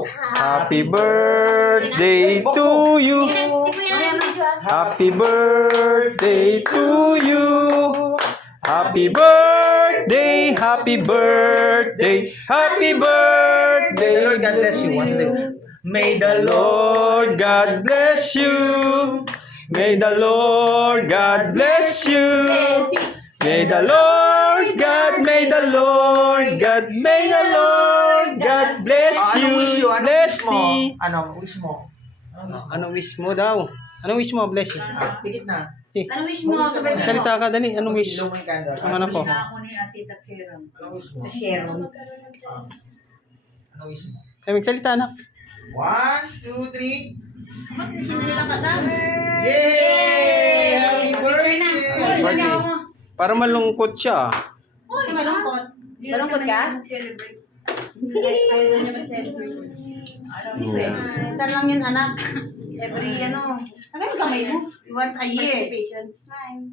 Go. Happy birthday to you. Happy birthday to you. Happy birthday, happy birthday, happy birthday. May the Lord God bless you. May the Lord God bless you. May the Lord God, may the Lord God, may the Lord God bless you. Bless you. Ano wish mo? Anong wish mo daw? Anong wish mo, bless you? Pikit na. Si, Ano wish mo sa birthday mo? salita ka, dali. Anong wish? Ilaw mo yung candle. Ang anak ko. Na ako ni Ate Tatsiran. Anong wish mo? Sa Sharon. Anong wish mo? Kaya magsalita, anak. 1, 2, 3. Sino nila kasal? Yay! Happy Birthday na. birthday! Birthday. Para malungkot siya. Uy, Malungkot. Malungkot ka? Celebrate. Ayaw niya mag-celebrate. Alam mo mo ba? Saan lang yun, anak? Every, ano, ang kamay mo? Once a year. Participation.